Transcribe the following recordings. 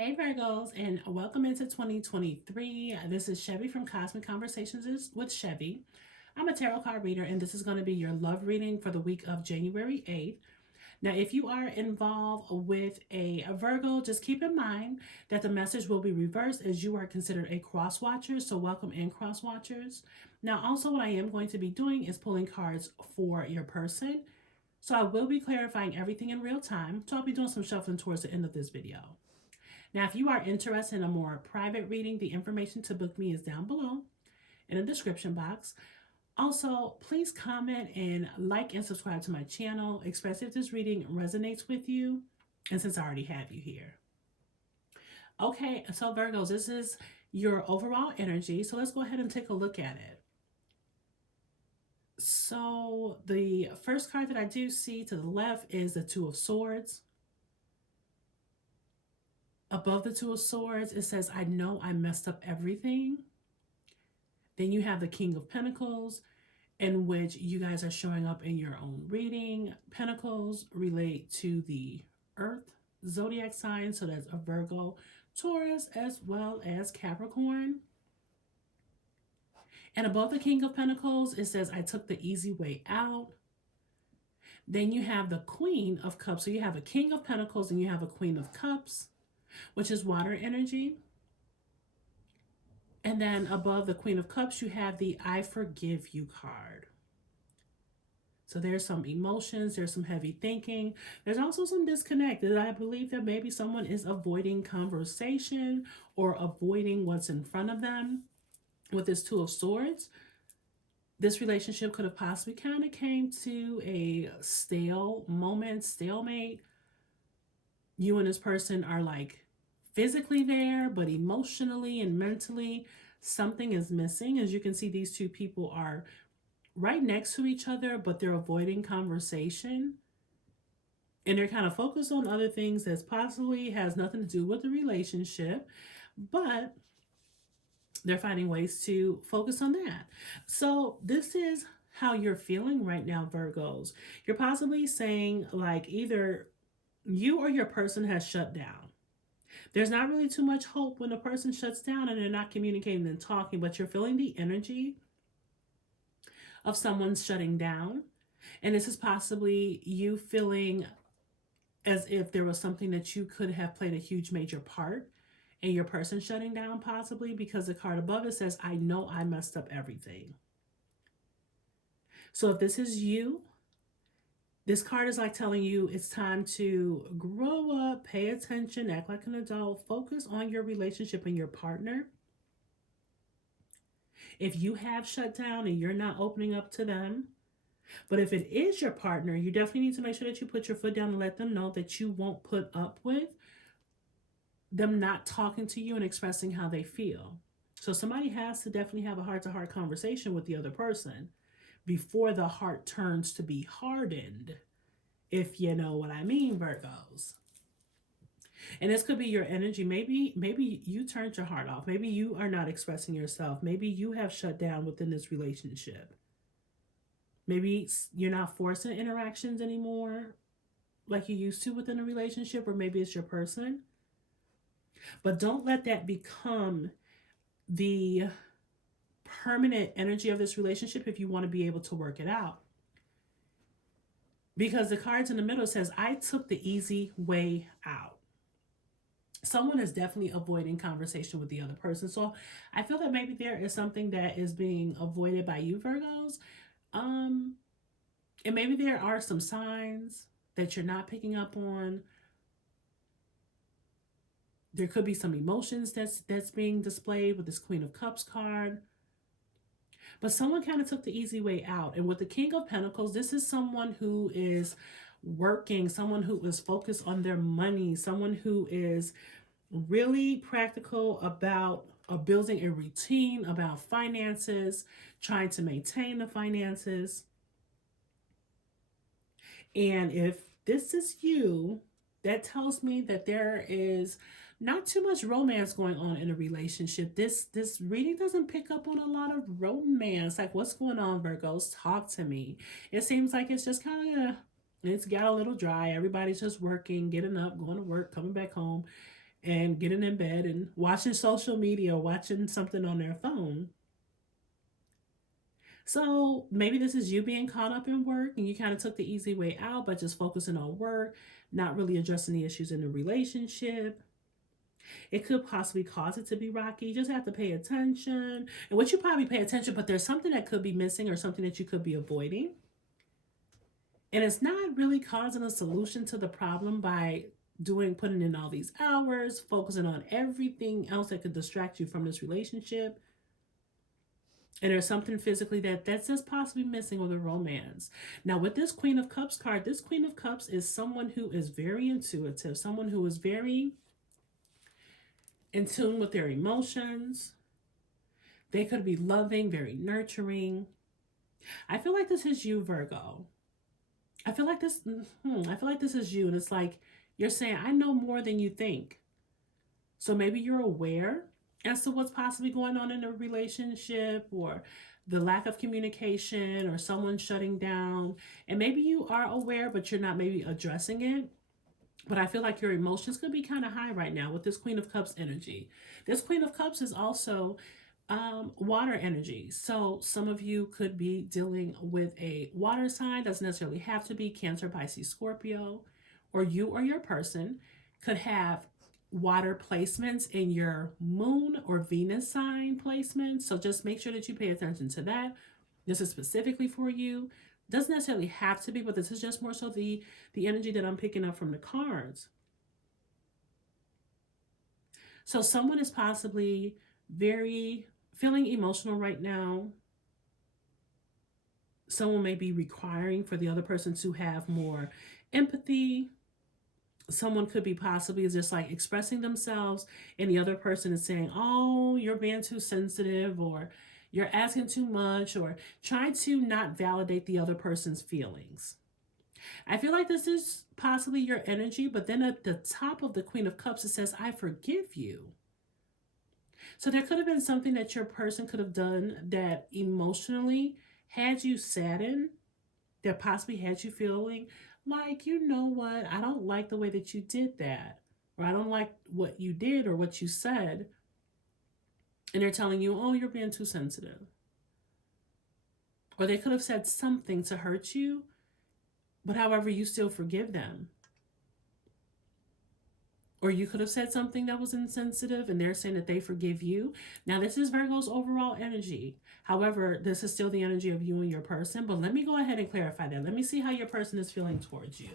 Hey Virgos, and welcome into 2023. This is Chevy from Cosmic Conversations with Chevy. I'm a tarot card reader, and this is going to be your love reading for the week of January 8th. Now, if you are involved with a Virgo, just keep in mind that the message will be reversed as you are considered a cross watcher. So, welcome in, cross watchers. Now, also, what I am going to be doing is pulling cards for your person. So, I will be clarifying everything in real time. So, I'll be doing some shuffling towards the end of this video. Now, if you are interested in a more private reading, the information to book me is down below in the description box. Also, please comment and like and subscribe to my channel. Express if this reading resonates with you, and since I already have you here. Okay, so Virgos, this is your overall energy. So let's go ahead and take a look at it. So the first card that I do see to the left is the Two of Swords. Above the Two of Swords, it says, I know I messed up everything. Then you have the King of Pentacles, in which you guys are showing up in your own reading. Pentacles relate to the Earth zodiac sign, so that's a Virgo, Taurus, as well as Capricorn. And above the King of Pentacles, it says, I took the easy way out. Then you have the Queen of Cups. So you have a King of Pentacles and you have a Queen of Cups, which is water energy. And then above the Queen of Cups, you have the I forgive you card. So there's some emotions, there's some heavy thinking. There's also some disconnect. I believe that maybe someone is avoiding conversation or avoiding what's in front of them. With this Two of Swords, this relationship could have possibly kind of came to a stalemate. You and this person are like physically there, but emotionally and mentally, something is missing. As you can see, these two people are right next to each other, but they're avoiding conversation. And they're kind of focused on other things that possibly has nothing to do with the relationship, but they're finding ways to focus on that. So this is how you're feeling right now, Virgos. You're possibly saying like either you or your person has shut down. There's not really too much hope when a person shuts down and they're not communicating and talking, but you're feeling the energy of someone shutting down. And this is possibly you feeling as if there was something that you could have played a huge major part in your person shutting down, possibly because the card above it says, I know I messed up everything. So if this is you, this card is like telling you it's time to grow up, pay attention, act like an adult, focus on your relationship and your partner. If you have shut down and you're not opening up to them, but if it is your partner, you definitely need to make sure that you put your foot down and let them know that you won't put up with them not talking to you and expressing how they feel. So somebody has to definitely have a heart-to-heart conversation with the other person before the heart turns to be hardened, if you know what I mean, Virgos. And this could be your energy. Maybe you turned your heart off. Maybe you are not expressing yourself. Maybe you have shut down within this relationship. Maybe you're not forcing interactions anymore like you used to within a relationship, or maybe it's your person. But don't let that become the permanent energy of this relationship if you want to be able to work it out. Because the cards in the middle says, I took the easy way out. Someone is definitely avoiding conversation with the other person. So I feel that maybe there is something that is being avoided by you, Virgos. And maybe there are some signs that you're not picking up on. There could be some emotions that's being displayed with this Queen of Cups card. But someone kind of took the easy way out. And with the King of Pentacles, this is someone who is working, someone who is focused on their money, someone who is really practical about building a routine, about finances, trying to maintain the finances. And if this is you, that tells me that there is not too much romance going on in a relationship. This reading doesn't pick up on a lot of romance. Like, what's going on, Virgos? Talk to me. It seems like it's just kind of, it's got a little dry. Everybody's just working, getting up, going to work, coming back home. and getting in bed and watching social media, watching something on their phone. So maybe this is you being caught up in work and you kind of took the easy way out by just focusing on work, not really addressing the issues in the relationship. It could possibly cause it to be rocky. You just have to pay attention. And what you probably pay attention, but there's something that could be missing or something that you could be avoiding. And it's not really causing a solution to the problem by putting in all these hours, focusing on everything else that could distract you from this relationship. And there's something physically that's just possibly missing with a romance. Now, with this Queen of Cups card, this Queen of Cups is someone who is very intuitive, someone who is very in tune with their emotions. They could be loving, very nurturing. I feel like this is you, Virgo. I feel like this. I feel like this is you, and it's like you're saying, "I know more than you think." So maybe you're aware as to what's possibly going on in a relationship, or the lack of communication, or someone shutting down, and maybe you are aware, but you're not maybe addressing it. But I feel like your emotions could be kind of high right now with this Queen of Cups energy. This Queen of Cups is also water energy. So some of you could be dealing with a water sign, doesn't necessarily have to be Cancer, Pisces, Scorpio, or you or your person could have water placements in your moon or Venus sign placements. So just make sure that you pay attention to that. This is specifically for you. Doesn't necessarily have to be, but this is just more so the energy that I'm picking up from the cards. So someone is possibly very feeling emotional right now. Someone may be requiring for the other person to have more empathy. Someone could be possibly just like expressing themselves, and the other person is saying, "Oh, you're being too sensitive," or "You're asking too much," or trying to not validate the other person's feelings. I feel like this is possibly your energy, but then at the top of the Queen of Cups, it says, "I forgive you." So there could have been something that your person could have done that emotionally had you saddened, that possibly had you feeling like, you know what, I don't like the way that you did that, or I don't like what you did or what you said. And they're telling you, "Oh, you're being too sensitive." Or they could have said something to hurt you, but however, you still forgive them. Or you could have said something that was insensitive and they're saying that they forgive you. Now, this is Virgo's overall energy. However, this is still the energy of you and your person. But let me go ahead and clarify that. Let me see how your person is feeling towards you.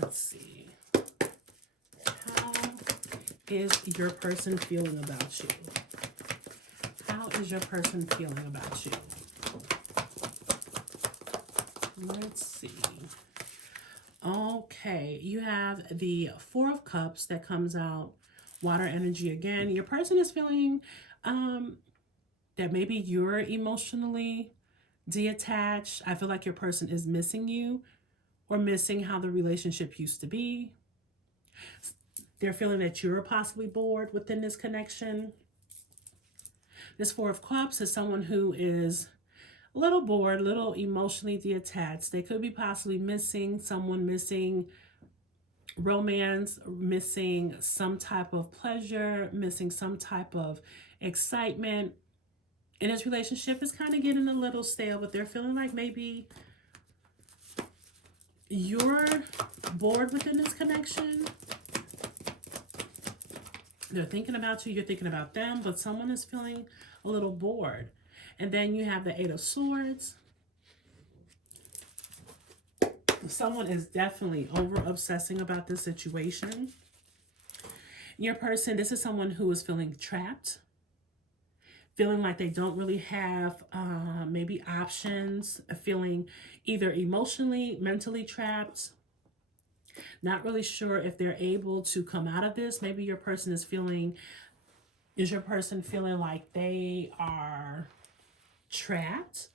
Let's see. How is your person feeling about you? How is your person feeling about you? Let's see. Okay, you have the Four of Cups that comes out, water energy again. Your person is feeling that maybe you're emotionally detached. I feel like your person is missing you or missing how the relationship used to be. They're feeling that you're possibly bored within this connection. This Four of Cups is someone who is a little bored, a little emotionally detached. They could be possibly missing someone, missing romance, missing some type of pleasure, missing some type of excitement. And this relationship is kind of getting a little stale, but they're feeling like maybe you're bored within this connection. They're thinking about you, you're thinking about them, but someone is feeling a little bored. And then you have the Eight of Swords. Someone is definitely over obsessing about this situation. Your person, this is someone who is feeling trapped, feeling like they don't really have maybe options, feeling either emotionally, mentally trapped, not really sure if they're able to come out of this. Maybe your person is feeling like they are trapped,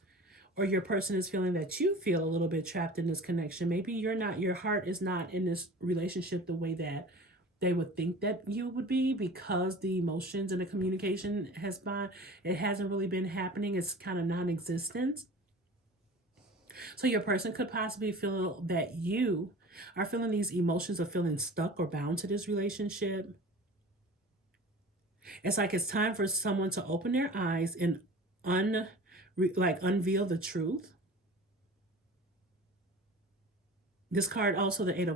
or your person is feeling that you feel a little bit trapped in this connection. Maybe your heart is not in this relationship the way that they would think that you would be, because the emotions and the communication hasn't really been happening. It's kind of non-existent. So your person could possibly feel that you are feeling these emotions of feeling stuck or bound to this relationship. It's like it's time for someone to open their eyes and unveil the truth. This card also, the Eight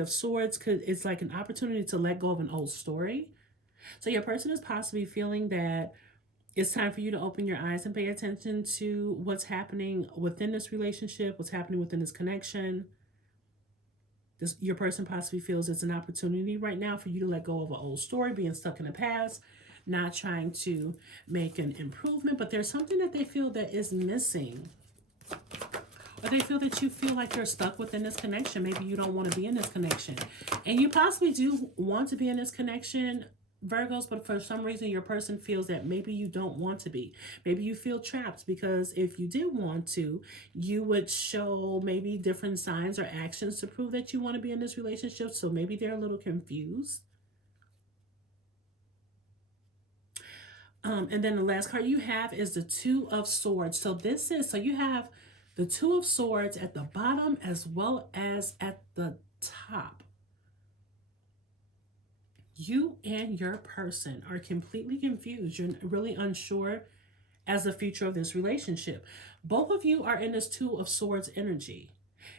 of Swords, could it's like an opportunity to let go of an old story. So your person is possibly feeling that it's time for you to open your eyes and pay attention to what's happening within this relationship, what's happening within this connection. Your person possibly feels it's an opportunity right now for you to let go of an old story, being stuck in the past, not trying to make an improvement, but there's something that they feel that is missing. Or they feel that you feel like you're stuck within this connection. Maybe you don't want to be in this connection. And you possibly do want to be in this connection, Virgos, but for some reason your person feels that maybe you don't want to be. Maybe you feel trapped because if you did want to, you would show maybe different signs or actions to prove that you want to be in this relationship. So maybe they're a little confused. And then the last card you have is the Two of Swords. So you have the Two of Swords at the bottom as well as at the top. You and your person are completely confused. You're really unsure as the future of this relationship. Both of you are in this Two of Swords energy,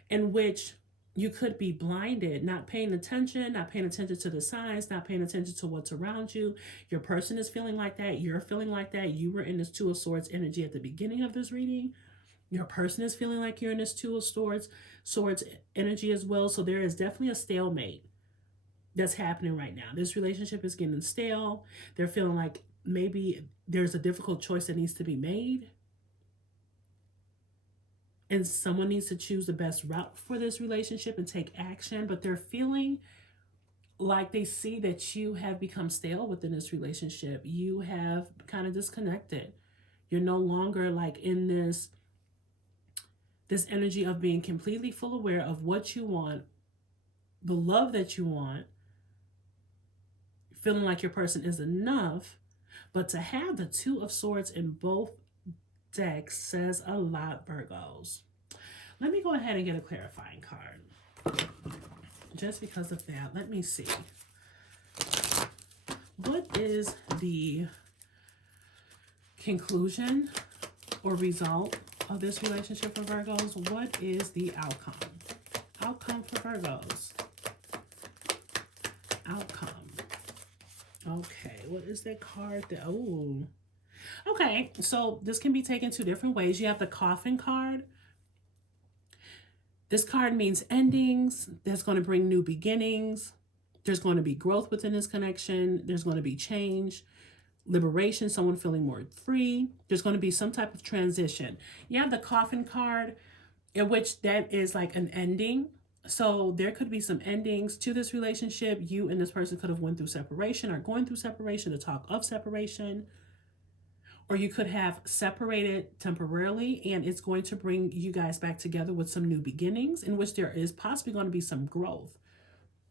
in which you could be blinded, not paying attention to the signs, not paying attention to what's around you. Your person is feeling like that. You're feeling like that. You were in this Two of Swords energy at the beginning of this reading. Your person is feeling like you're in this Two of Swords energy as well. So there is definitely a stalemate that's happening right now. This relationship is getting stale. They're feeling like maybe there's a difficult choice that needs to be made. And someone needs to choose the best route for this relationship and take action. But they're feeling like they see that you have become stale within this relationship. You have kind of disconnected. You're no longer like in this energy of being completely full aware of what you want, the love that you want, feeling like your person is enough. But to have the Two of Swords in both decks says a lot, Virgos. Let me go ahead and get a clarifying card. Just because of that, let me see. What is the conclusion or result of this relationship for Virgos? What is the outcome? Outcome for Virgos. Outcome. Okay, what is that card? Oh, okay. So this can be taken two different ways. You have the Coffin card. This card means endings. That's going to bring new beginnings. There's going to be growth within this connection. There's going to be change, liberation, someone feeling more free. There's going to be some type of transition. You have the Coffin card, in which that is like an ending. So there could be some endings to this relationship. You and this person could have went through separation or going through separation, the talk of separation. Or you could have separated temporarily and it's going to bring you guys back together with some new beginnings, in which there is possibly going to be some growth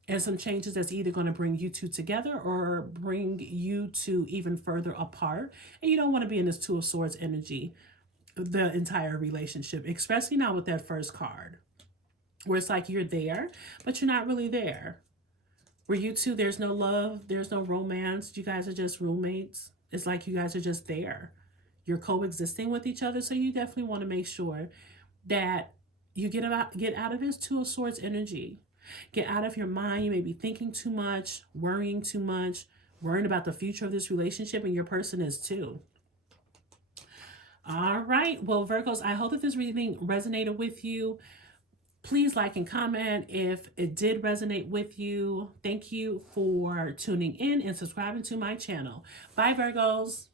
and some changes that's either going to bring you two together or bring you two even further apart. And you don't want to be in this Two of Swords energy the entire relationship, especially not with that first card, where it's like you're there, but you're not really there. Where you two, there's no love, there's no romance. You guys are just roommates. It's like you guys are just there. You're coexisting with each other. So you definitely want to make sure that you get out of this Two of Swords energy. Get out of your mind. You may be thinking too much, worrying too much, worrying about the future of this relationship, and your person is too. All right. Well, Virgos, I hope that this reading resonated with you. Please like and comment if it did resonate with you. Thank you for tuning in and subscribing to my channel. Bye, Virgos.